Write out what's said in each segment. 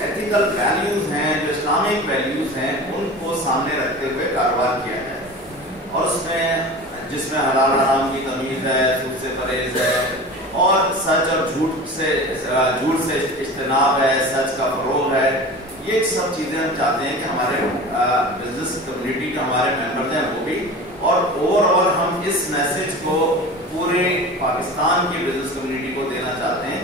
Ethical values ہیں، جو Islamic values ہیں، ان کو سامنے رکھتے ہوئے کاروبار کیا جائے، اور اس میں جس میں حلال حرام کی تمیز ہے، سود سے پرہیز ہے، اور سچ اور جھوٹ سے اجتناب ہے، سچ کا فروغ ہے. یہ سب چیزیں ہم چاہتے ہیں کہ ہمارے بزنس کمیونٹی کے ہمارے ممبرز ہیں وہ بھی، اور اوور آل ہم اس میسج کو پورے پاکستان کی بزنس کمیونٹی کو دینا چاہتے ہیں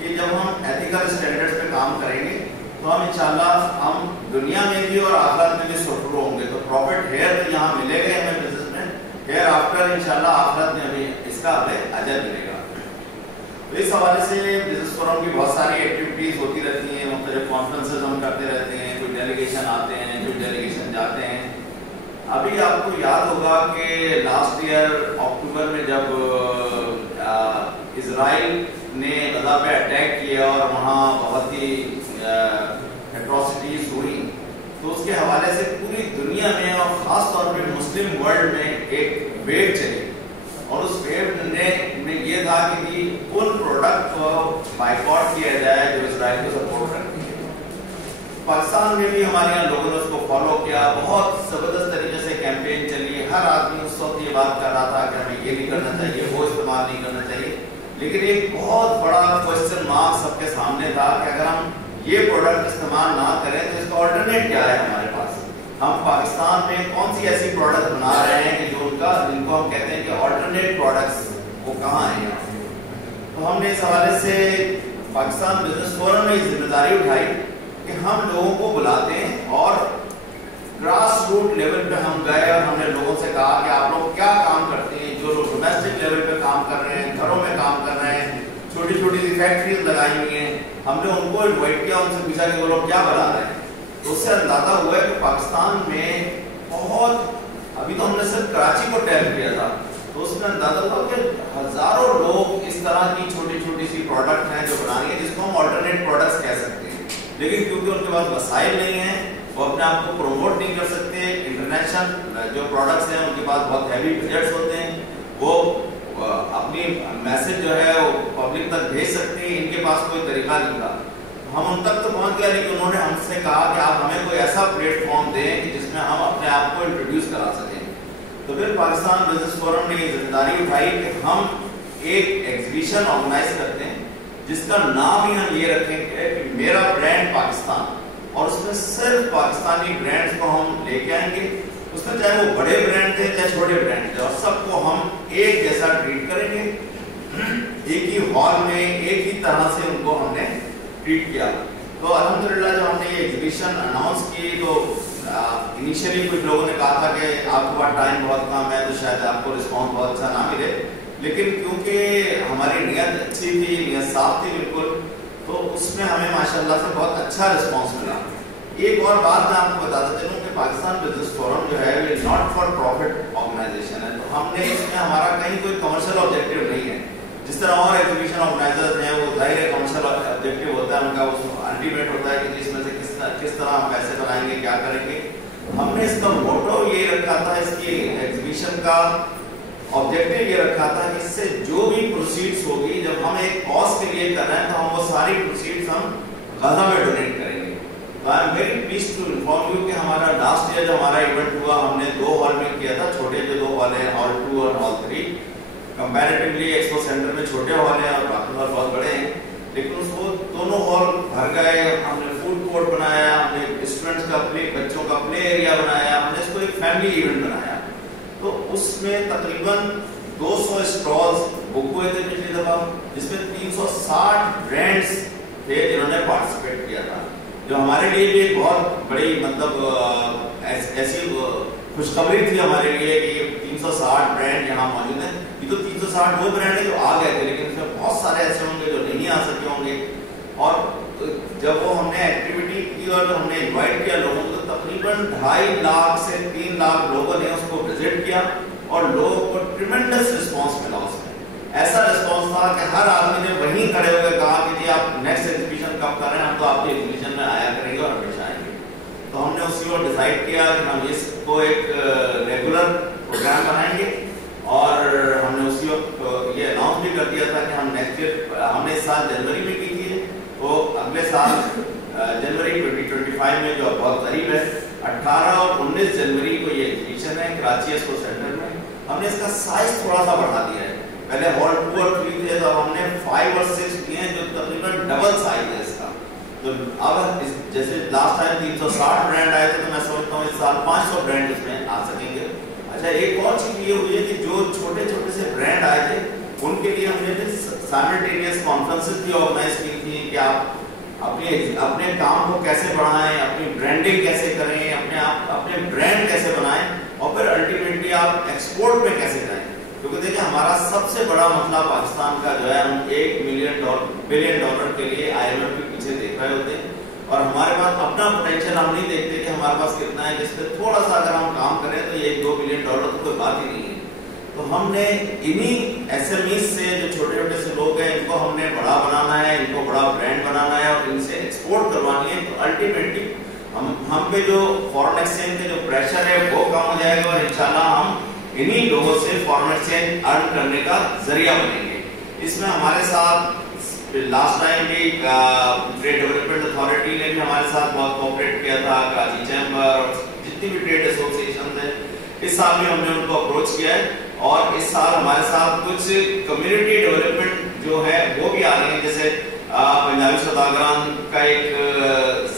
کہ جب ہم ایتھیکل اسٹینڈرڈز پہ کام کریں گے تو ہم انشاءاللہ ہم دنیا میں بھی اور آخرت میں بھی سرخرو ہوں گے. تو پروفٹ ہیئر تو یہاں ملے گا ہمیں بزنس میں، ہیئر آفٹر انشاءاللہ آخرت میں بھی اس کا ہمیں اجر ملے گا. تو اس حوالے سے بزنس فورم کی بہت ساری ایکٹیویٹیز ہوتی رہتی ہیں، مختلف کانفرنسز ہم کرتے رہتے ہیں، کوئی ڈیلیگیشن آتے ہیں، کوئی ڈیلیگیشن جاتے ہیں. ابھی آپ کو یاد ہوگا کہ لاسٹ ایئر اکتوبر میں جب اسرائیل نے غزہ پہ اٹیک کیا اور وہاں بہت ہی ایٹراسٹیز ہوئی، تو اس کے حوالے سے پوری دنیا میں اور خاص طور پہ مسلم ورلڈ میں ایک ویو چلی، اور اس ویو میں یہ تھا کہ ان پروڈکٹ کو بائیکاٹ کیا جائے جو اسرائیل کو سپورٹ کرتی ہے. پاکستان میں بھی ہمارے یہاں لوگوں نے اس کو فالو کیا، بہت زبردست طریقے سے کیمپین چلی. ہر آدمی اس وقت یہ بات کر رہا تھا کہ ہمیں یہ نہیں کرنا چاہیے، وہ استعمال نہیں کرنا چاہیے، لیکن ایک بہت بڑا کوشچن مارک سب کے سامنے تھا کہ اگر ہم یہ پروڈکٹ استعمال نہ کریں تو اس کا آلٹرنیٹ کیا ہے ہمارے پاس. ہم پاکستان میں کون سی ایسی پروڈکٹ بنا رہے ہیں کہ جو جن کو ہم کہتے ہیں کہ آلٹرنیٹ پروڈکٹس وہ کہاں ہیں. تو ہم نے اس حوالے سے پاکستان بزنس فورم میں ذمہ داری اٹھائی کہ ہم لوگوں کو بلاتے ہیں، اور گراس روٹ لیول پہ ہم گئے اور ہم نے لوگوں سے کہا کہ آپ لوگ کیا کام کرتے ہیں. جو لوگ ڈومیسٹک لیول پہ کام کر رہے ہیں، گھروں میں کام کر رہے ہیں، چھوٹی چھوٹی سی فیکٹریز لگائی ہوئی ہیں، ہم نے ان کو انوائٹ کیا، ان سے پوچھا کہ وہ لوگ کیا بنا رہے ہیں. تو اس سے اندازہ ہوا ہے کہ پاکستان میں بہت، ابھی تو ہم نے صرف کراچی کو ٹیپ کیا تھا، تو اس میں اندازہ ہوا کہ ہزاروں لوگ اس طرح کی چھوٹی چھوٹی سی پروڈکٹ ہیں جو بنانی ہے، جس کو ہم آلٹرنیٹ پروڈکٹس کہہ سکتے ہیں. لیکن کیونکہ ان کے پاس وسائل نہیں ہیں، وہ اپنے آپ کو پروموٹ نہیں کر سکتے. انٹرنیشنل جو پروڈکٹس ہیں ان کے پاس بہت ہیوی بجٹس ہوتے ہیں، وہ اپنی میسج جو ہے وہ پبلک تک بھیج سکتے ہیں، ان کے پاس کوئی طریقہ نہیں تھا. ہم ان تک تو پہنچ گئے، لیکن انہوں نے ہم سے کہا کہ آپ ہمیں کوئی ایسا پلیٹ فارم دیں کہ جس میں ہم اپنے آپ کو انٹروڈیوس کرا سکیں. تو پھر پاکستان بزنس فورم نے یہ ذمہ داری اٹھائی کہ ہم ایک ایگزیبیشن آرگنائز کرتے ہیں جس کا نام ہی ہم یہ رکھیں گے کہ میرا برانڈ پاکستان، اور اس میں صرف پاکستانی برانڈز کو ہم لے کے آئیں گے. اس میں چاہے وہ بڑے برانڈ تھے چاہے چھوٹے برانڈ تھے، اور سب کو ہم ایک جیسا ٹریٹ کریں گے. ایک ہی ہال میں ایک ہی طرح سے ان کو ہم نے ٹریٹ کیا. تو الحمدللہ جب ہم نے یہ ایگزیبیشن اناؤنس کی تو انیشیلی کچھ لوگوں نے کہا تھا کہ آپ کے پاس ٹائم بہت کم ہے تو شاید آپ کو رسپانس بہت اچھا نہ ملے، لیکن کیونکہ ہماری نیت اچھی تھی، نیت صاف تھی بالکل، تو اس میں ہمیں ماشاءاللہ سے بہت اچھا رسپانس ملا. ایک اور بات میں آپ کو بتاتا چلوں کہ پاکستان بزنس فورم جو ہے یہ ناٹ فار پروفٹ آرگنائزیشن ہے. تو ہم نے اس میں ہمارا کہیں کوئی کمرشل آبجیکٹیو نہیں ہے. جس طرح اور ایگزیبیشن آرگنائزرز ہیں وہ ظاہر ہے کمرشل آبجیکٹیو ہوتا ہے ان کا، وہ الٹیمیٹ ہوتا ہے کہ اس میں سے کس طرح ہم پیسے بنائیں گے، کیا کریں گے. ہم نے اس کا موٹو یہ رکھا تھا، اس کی ایگزیبیشن کا آبجیکٹیو یہ رکھا تھا کہ اس سے جو بھی پروسیڈز ہوگی، جب ہم ایک کاز کے لیے کر رہے ہیں تو ہم وہ ساری پروسیڈز ہم غزہ میں ڈونیٹ کریں گے. تو I am very pleased to inform you کہ ہمارا لاسٹ ایئر جو ہمارا ایونٹ ہوا ہم نے 2 ہال میں کیا تھا، چھوٹے جو 2 ہال ہیں، ہال 2 اور ہال 3. کمپیریٹیولی ایکسپو سینٹر میں چھوٹے ہال ہیں اور باقی ہال بہت بڑے ہیں، لیکن اس کو دونوں ہال بھر گئے. ہم نے فوڈ کورٹ بنایا، ہم نے اسٹوڈنٹس کا بچوں کا پلے ایریا بنایا، ہم نے اس کو ایک فیملی ایونٹ بنایا. تو اس میں تقریباً 200 اسٹالز بک ہوئے تھے پچھلی دفعہ، جس میں 360 برانڈس تھے جنہوں نے پارٹیسپیٹ کیا تھا، جو ہمارے لیے بھی ایک بہت بڑی مطلب ایسی خوشخبری تھی ہمارے لیے کہ 360 برانڈ یہاں موجود ہیں. یہ تو 360 وہ برانڈ ہیں جو آ گئے تھے، لیکن اس میں بہت سارے ایسے ہوں گے جو نہیں آ سکے ہوں گے. اور جب وہ ہم نے ایکٹیویٹی کی اور ہم نے انوائٹ کیا لوگوں کو، تو تقریباً 2.5 لاکھ سے 3 لاکھ لوگوں نے اس کو وزٹ کیا، اور لوگوں کو ٹریمنڈس رسپانس ملا. اس میں ایسا رسپانس تھا کہ ہر آدمی نے وہیں کھڑے ہوئے کہا کہ جی آپ نیکسٹ ایگزیبیشن کب کر رہے ہیں، ہم تو آپ کی ایگزیبیشن میں آیا کریں گے اور ہمیشہ آئیں گے. تو ہم نے اسی کو ڈیسائیڈ کیا کہ ہم اس کو ایک ریگولر پروگرام بنائیں گے، اور ہم نے اسی وقت یہ اناؤنس بھی کر دیا تھا کہ ہم نیکسٹ ایئر، ہم نے اس سال جنوری میں کی تھی، وہ اگلے سال جنوری 2025 में जो बहुत करीब है, 18 और 19 जनवरी को ये एग्जीबिशन है कराची एक्सपो सेंटर में। हमने इसका साइज थोड़ा सा बढ़ा दिया है, पहले हॉल 2 और 3 थे, तो हमने 5 और 6 किए हैं, जो तकरीबन डबल साइज है इसका। तो अब जैसे लास्ट टाइम 360 ब्रांड आए थे, तो मैं समझता हूँ इस साल 500 ब्रांड इसमें आ सकेंगे। अच्छा, एक और चीज ये हुई है कि जो छोटे छोटे से ब्रांड आए थे उनके लिए हमने साइमल्टेनियस कॉन्फ्रेंसेस भी ऑर्गेनाइज की थी कि आप अपने काम को कैसे बढ़ाएं, अपनी ब्रांडिंग कैसे करें, अपने ब्रांड कैसे बनाएं, और फिर अल्टीमेटली आप एक्सपोर्ट में कैसे जाएं। क्योंकि देखिए हमारा सबसे बड़ा मसला पाकिस्तान का जो है, हम $1 बिलियन के लिए IMF के पीछे देख रहे होते हैं, और हमारे पास अपना पोटेंशियल हम नहीं देखते कि हमारे पास कितना है, जिसपे थोड़ा सा अगर हम काम करें तो ये $2 बिलियन तो कोई बात ही नहीं है। तो हमने इन्हीं SMEs से, जो छोटे छोटे से लोग हैं, इनको हमने बड़ा बनाना है, इनको बड़ा ब्रांड बनाना है और इनसे एक्सपोर्ट करवानी है। तो अल्टीमेटली हम पे जो फॉरेन एक्सचेंज के जो प्रेशर है वो कम हो जाएगा, और इंशाल्लाह हम इन्हीं लोगों से फॉरेन एक्सचेंज अर्न करने का जरिया बनेंगे। इसमें हमारे साथ लास्ट टाइम भी ट्रेड डेवलपमेंट अथॉरिटी ने भी हमारे साथ बहुत कोऑपरेट किया था, कराची चैम्बर और जितनी भी ट्रेड एसोसिएशन है, इस साल भी हमने उनको अप्रोच किया है। और इस साल हमारे साथ कुछ कम्युनिटी डेवलपमेंट जो है वो भी आ रहे हैं, जैसे पंजाबी सौदागरान का एक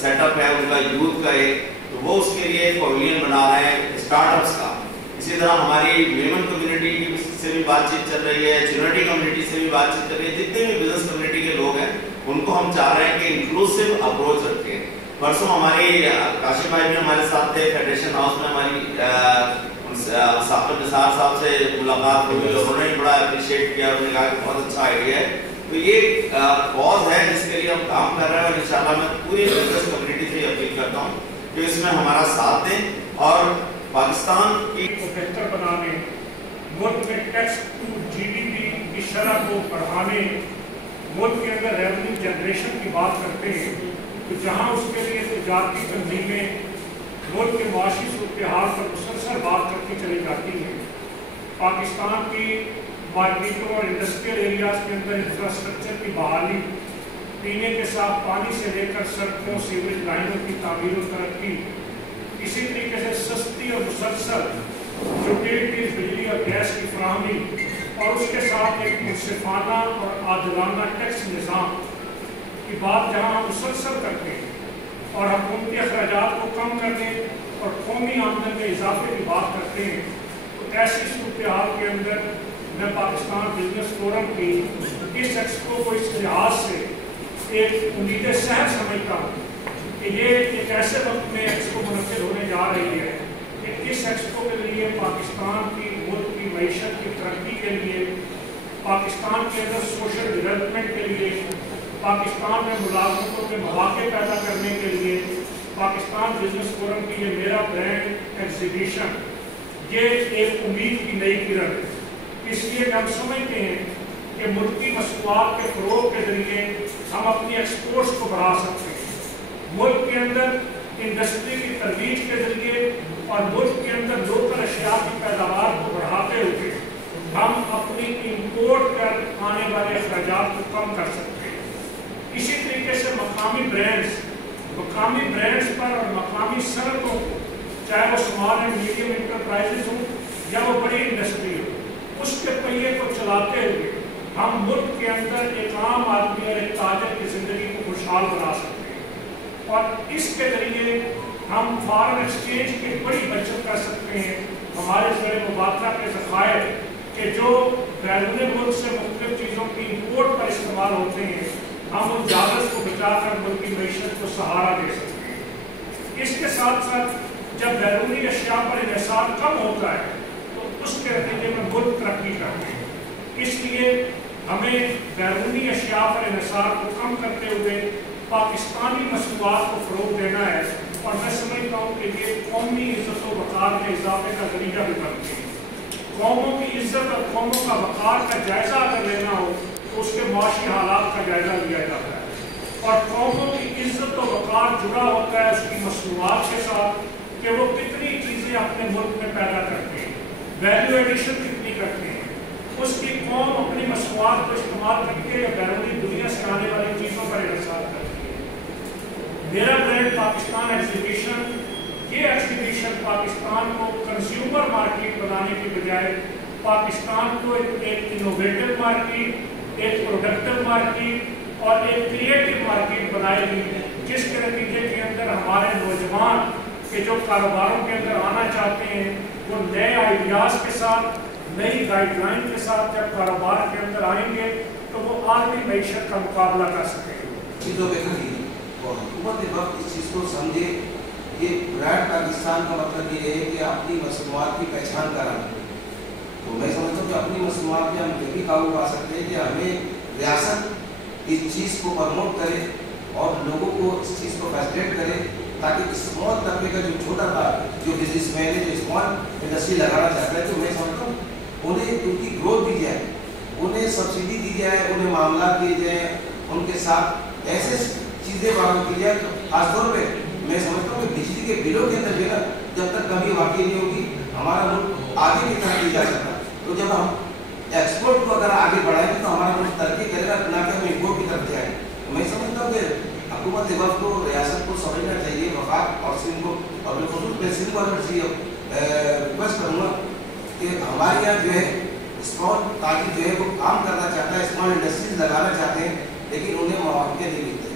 सेटअप है, उनका यूथ का एक, तो वो उसके लिए एक पवेलियन बना रहे हैं स्टार्टअप्स का। इसी तरह हमारी मेमन कम्युनिटी से भी बातचीत चल रही है, चुनटी कम्युनिटी से भी बातचीत चल रही है। जितने भी बिजनेस कम्युनिटी के लोग हैं उनको हम चाह रहे हैं कि इंक्लूसिव अप्रोच रखें। परसों हमारी काशिफ भाई भी हमारे साथ थे, फेडरेशन हाउस में हमारी साकिब निसार साहब से मुलाकात हुई, उन्होंने बड़ा अप्रिशिएट किया, उन्होंने कहा कि बहुत अच्छा आइडिया है। तो ये कॉज है जिसके लिए हम काम कर रहे हैं, और इंशाल्लाह मैं पूरी बिजनेस कम्युनिटी से अपील करता हूँ कि इसमें हमारा साथ दें और पाकिस्तान की बेहतर बनाने, मुल्क में टैक्स टू GDP की शरह को बढ़ाने, मुल्क के अंदर रेवेन्यू जनरेशन की बात करते हैं, तो जहाँ उसके लिए तजारती तंजीमें मुल्क के माशी सूरत हाल पर मुसलसल बात करती चली जाती है। पाकिस्तान की मार्केटों और इंडस्ट्रियल एरियाज के अंदर इंफ्रास्ट्रक्चर की बहाली, पीने के साफ पानी से लेकर सड़कों, सीवरेज लाइनों की तामीर और तरक्की, इसी तरीके से सस्ती और मुसलसल यूटिलिटीज, बिजली और गैस की फराहमी, और उसके साथ एक मुनसिफाना और आदिलाना टैक्स निज़ाम की बात जहाँ हम मुसलसल करते हैं, और हुकूमती अखराजात को कम करने और कौमी आमदन में इजाफे की बात करते हैं, तो ऐसी सूरत हाल के अंदर मैं पाकिस्तान बिजनेस फोरम की इस एक्सपो को इस लिहाज से एक उम्मीद सहर समझता हूँ कि ये एक ऐसे वक्त में एक्सपो मुनक्किद होने जा रही है कि इस एक्सपो के लिए पाकिस्तान की मुल्क की मईशत की तरक्की के लिए, पाकिस्तान के अंदर सोशल डेवलपमेंट के लिए, पाकिस्तान में मुलाजमतों के मौके पैदा करने के लिए पाकिस्तान बिजनेस फोरम की ये मेरा ब्रांड एग्जीबिशन ये एक उम्मीद की नई किरण है। इसलिए हम समझते हैं कि मुल्की मसनूआत के फ़रोग़ के ज़रिए हम अपनी एक्सपोर्ट्स को बढ़ा सकते हैं। मुल्क के अंदर इंडस्ट्री की तरवीज के ज़रिए और मुल्क के अंदर लोकल अशिया की पैदावार को बढ़ाते हुए हम अपनी इम्पोर्ट पर आने वाले अखराजात को कम कर सकते हैं। इसी तरीके से मकामी ब्रांड्स पर और मकामी सनतों को, चाहे वो स्मॉल एंड मीडियम इंटरप्राइजेज हो या वो बड़ी इंडस्ट्री हो, उसके पहिए को चलाते हुए हम मुल्क के अंदर एक आम आदमी और एक ताजर की ज़िंदगी को खुशहाल बना सकते हैं। और इसके ज़रिए हम फॉरेन एक्सचेंज की बड़ी बचत कर सकते हैं। हमारे ज़रिए मुबादला के ज़खायर के जो बैरून मुल्क से मुख्तलिफ चीज़ों की इम्पोर्ट पर इस्तेमाल होते हैं, हम उन जागत को बचाकर मुल्क की मईशत को सहारा दे सकते हैं। इसके साथ साथ जब बैरूनी अशिया पर इन्हिसार कम होता है तो उसके नतीजे में मुल्क तरक्की करते हैं। इसलिए हमें बैरूनी अशिया पर इन्हिसार को कम करते हुए पाकिस्तानी मसनूआत को फ़रोग़ देना है, और मैं समझता हूँ कि ये कौमी इज़्ज़त व वक़ार में इजाफे का ज़रिया भी बनते हैं। कौमों की इज़्ज़त और कौमों का वक़ार का जायज़ा अगर लेना हो तो उसके माशी हालात का जायज़ा लिया जाता है, और कौमों की इज़्ज़त और वक़ार जुड़ा होता है उसकी मसनूआत के साथ कि वो कितनी चीज़ें अपने मुल्क में पैदा करते हैं, वैल्यू एडिशन कितनी करते हैं, उसकी कौम अपनी मसनूआत को इस्तेमाल करके या बैरूनी दुनिया से आने वाली चीज़ों पर इन्हिसार करती है। मेरा ब्रांड पाकिस्तान एग्जीबिशन, ये एग्जीबिशन पाकिस्तान को कंज्यूमर मार्केट बनाने की बजाय पाकिस्तान को एक इनोवेटिव मार्केट, एक प्रोडक्टिव मार्केट और एक क्रिएटिव मार्केट बनाएगी, जिसके नतीजे के अंदर हमारे नौजवान के जो कारोबारों के अंदर आना चाहते हैं वो नए आइडियाज़ के साथ, नई गाइडलाइन के साथ जब कारोबार के अंदर आएंगे तो वो आलमी मईशत का मुकाबला कर सकेंगे। चीज़ों पे खड़ी और हुकूमत वक्त इस चीज़ को समझे। ये ब्रांड पाकिस्तान का मतलब ये है कि अपनी मसनूआत की पहचान कराना। तो मैं समझता हूँ कि अपनी मसनूआत में हम तभी काबू पा सकते हैं कि हमें रियासत इस चीज़ को प्रमोट करे और लोगों को इस चीज़ को फैसिलिटेट करे, ताकि स्मॉल तबके का जो छोटा था, जो बिजनेसमैन है, जो स्मॉल इंडस्ट्री लगाना चाहता है, तो मैं समझता हूँ उन्हें उनकी ग्रोथ दी जाए, उन्हें सब्सिडी दी जाए, उन्हें मामला दिए जाए, उनके साथ ऐसे चीज़ें लागू की जाए। खासतौर पे मैं समझता हूँ कि बिजली के बिलों के अंदर जो है जब तक कमी वाकई नहीं होगी हमारा मुल्क आगे की तरफ नहीं जा सकता। तो जब हम एक्सपोर्ट को अगर आगे बढ़ाएंगे तो हमारा मुल्क तरक्की करेगा, ना कि हम इम्पोर्ट की तरफ जाए। तो मैं समझता हूँ कि हुकूमत वक्त को, रियासत को समझना चाहिए, वफाक और सिंध को, और बिलखुसूस मैं सिंध गवर्नमेंट से रिक्वेस्ट करूँगा कि हमारे यहाँ जो है स्मॉल ताकि जो है वो काम करना चाहता है, स्मॉल इंडस्ट्रीज लगाना चाहते हैं, लेकिन उन्हें मौके नहीं मिलते।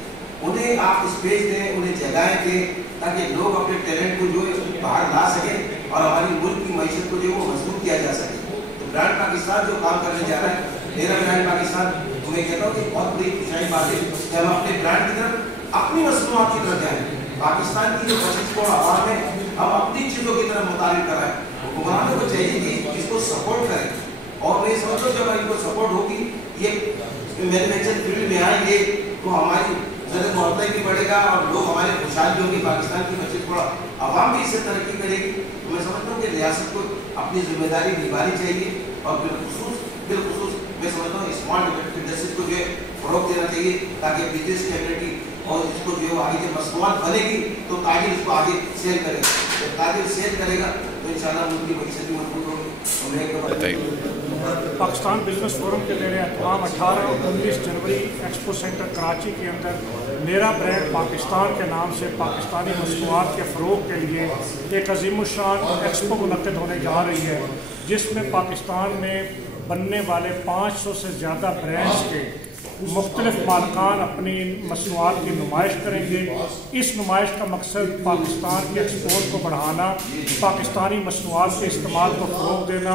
उन्हें आप स्पेस दें, उन्हें जगहें दें, ताकि लोग अपने टैलेंट को जो बाहर ला सकें और हमारी मुल्क की मईशत को जो वो मजबूत किया जा सके। तो ब्रांड पाकिस्तान जो काम करने जा रहा है, मेरा ब्रांड पाकिस्तान, तो मैं कहता हूँ कि बहुत बड़ी खुशहाली बात है कि हम अपने ब्रांड की तरफ, अपनी मसनूआत की तरफ जाएँ। पाकिस्तान की जो 25 करोड़ आवाम है, हम अपनी चीज़ों की तरफ मुताबिक कराएं। हुक्मरानों को चाहिए कि इसको सपोर्ट करें और मैं समझता हूँ जब इनको सपोर्ट होगी, ये मैन्युफैक्चरिंग फील्ड में आएंगे तो हमारी ज़रूरत मोहब्बत भी बढ़ेगा और लोग हमारे खुशहाल होंगे। पाकिस्तान की 25 करोड़ आवाम भी इससे तरक्की करेगी। तो मैं समझता हूँ कि रियासत को अपनी जिम्मेदारी निभानी चाहिए और बिलखुसूस मैं समझता हूँ स्मॉल इंडस्ट्रीज को जो है फ़रोग़ देना चाहिए, ताकि बिजनेस कैपेबिलिटी और इसको जो है आगे जब मसनूआत बनेगी तो ताजिर इसको आगे सेल करेगा। जब ताजिर सेल करेगा तो इंशाल्लाह मुल्क की मईशत भी मजबूत होगी। पाकिस्तान बिजनेस फोरम के ज़ेर एहतमाम 18 और 19 जनवरी एक्सपो सेंटर कराची के अंदर मेरा ब्रांड पाकिस्तान के नाम से पाकिस्तानी मसनूआत के फ़रोग़ के लिए एक अज़ीमुश्शान एक्सपो मुनक़्क़िद होने जा रही है, जिसमें पाकिस्तान में बनने वाले 500 से ज़्यादा ब्रांड्स के मुख्तलिफ मालकान अपनी मसनूआत की नुमाइश करेंगे। इस नुमाइश का मकसद पाकिस्तान के एक्सपोर्ट को बढ़ाना, पाकिस्तानी मसनूआत के इस्तेमाल को फ़रोग़ देना,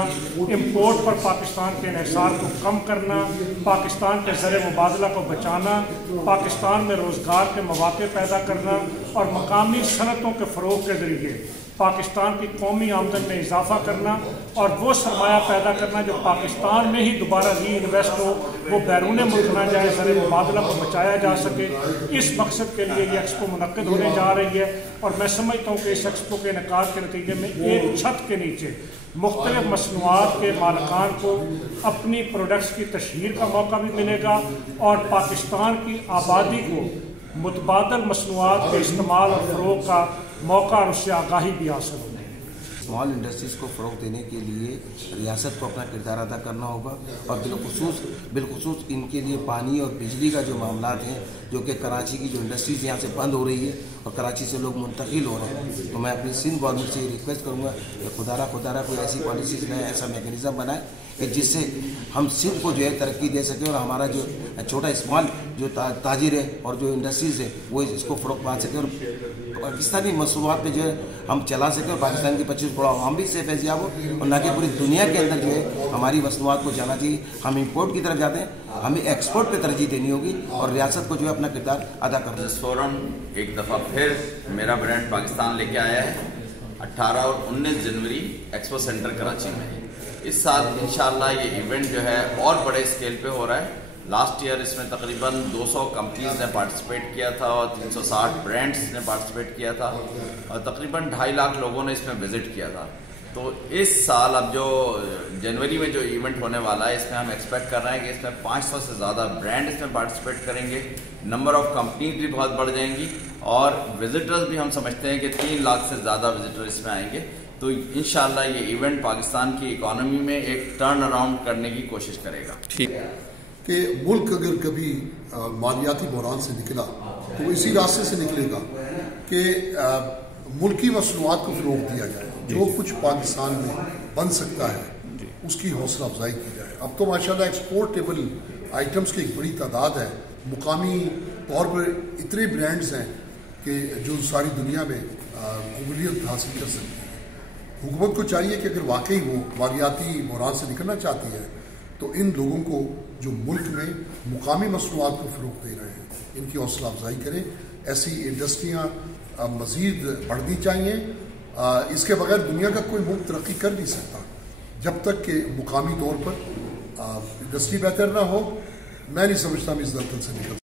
इम्पोर्ट पर पाकिस्तान के इन्हिसार को कम करना, पाकिस्तान के ज़र मुबादला को बचाना, पाकिस्तान में रोज़गार के मौक़े पैदा करना और मकामी सनतों के फ़रोग़ के ज़रिए पाकिस्तान की कौमी आमदन में इजाफा करना और वो सरमाया पैदा करना जो पाकिस्तान में ही दोबारा री इन्वेस्ट हो, वो बैरून मुल्क ना जाए, ज़र मुबादला को बचाया जा सके। इस मकसद के लिए ये एक्सपो मुनक़्क़िद होने जा रही है और मैं समझता हूँ कि इस एक्सपो के इनेकाद के नतीजे में एक छत के नीचे मुख्तलिफ मसनूआत के मालिकान को अपनी प्रोडक्ट्स की तशहीर का मौका भी मिलेगा और पाकिस्तान की आबादी को मुतबादल मसनूआत के इस्तेमाल और फ़रोग़ का मौका और उससे आगाही भी हासिल होगी। स्मॉल इंडस्ट्रीज़ को फ़रोग़ देने के लिए रियासत को अपना किरदार अदा करना होगा और बिलखुसूस इनके लिए पानी और बिजली का जो मामलात हैं, जो कि कराची की जो इंडस्ट्रीज़ यहाँ से बंद हो रही है और कराची से लोग मुंतकिल हो रहे हैं, तो मैं अपनी सिंध गवर्नमेंट से रिक्वेस्ट करूँगा कि खुदारा कोई ऐसी पॉलिसीज़ लाए, ऐसा मैकेनिज़्म बनाए कि जिससे हम सिंध को जो है तरक्की दे सकें और हमारा जो छोटा स्मॉल जो ताजिर है और जो इंडस्ट्रीज़ है वो इसको फ़रोग़ पा सकें और पाकिस्तानी मसनूआत पे जो है हम चला सकें और पाकिस्तान की 25 करोड़ आवाम भी से फैज़याब हो और ना कि पूरी दुनिया के अंदर जो है हमारी मसनूआत को जाना चाहिए। हम इम्पोर्ट की तरफ जाते हैं, हमें एक्सपोर्ट पे तरजीह देनी होगी और रियासत को जो है अपना किरदार अदा करना है। फोरम एक दफ़ा फिर मेरा ब्रांड पाकिस्तान लेके आया है 18 और 19 जनवरी एक्सपो सेंटर कराची में। इस साल इंशाल्लाह ये इवेंट जो है और बड़े स्केल पे हो रहा है। लास्ट ईयर इसमें तकरीबन 200 कंपनीज ने पार्टिसिपेट किया था और 360 ब्रांड्स ने पार्टिसिपेट किया था और तकरीबन 2.5 लाख लोगों ने इसमें विज़िट किया था। तो इस साल अब जो जनवरी में जो इवेंट होने वाला है, इसमें हम एक्सपेक्ट कर रहे हैं कि इसमें 500 से ज़्यादा ब्रांड इसमें पार्टिसिपेट करेंगे, नंबर ऑफ़ कंपनीज भी बहुत बढ़ जाएंगी और विजिटर्स भी हम समझते हैं कि 3 लाख से ज़्यादा विजिटर इसमें आएंगे। तो इंशाल्लाह ये इवेंट पाकिस्तान की इकॉनमी में एक टर्न अराउंड करने की कोशिश करेगा। ठीक कि मुल्क अगर कभी मालियाती बहरान से निकला तो इसी रास्ते से निकलेगा کہ ملکی مصنوعات کو فروغ دیا جائے، جو کچھ پاکستان میں بن سکتا ہے اس کی حوصلہ افزائی کی جائے۔ اب تو ماشاءاللہ ایکسپورٹیبل آئٹمس کی ایک بڑی تعداد ہے، مقامی طور پر اتنے برانڈز ہیں کہ جو ساری دنیا میں قبولیت حاصل کر سکتی ہے۔ حکومت کو چاہیے کہ اگر واقعی وہ مالیاتی بحران سے نکلنا چاہتی ہے تو ان لوگوں کو جو ملک میں مقامی مصنوعات کو فروغ دے رہے ہیں ان کی حوصلہ افزائی کریں۔ ایسی انڈسٹریاں مزید بڑھنی چاہیے۔ اس کے بغیر دنیا کا کوئی ملک ترقی کر نہیں سکتا جب تک کہ مقامی طور پر انڈسٹری بہتر نہ ہو۔ میں نہیں سمجھتا ہم اس دلدل سے نکل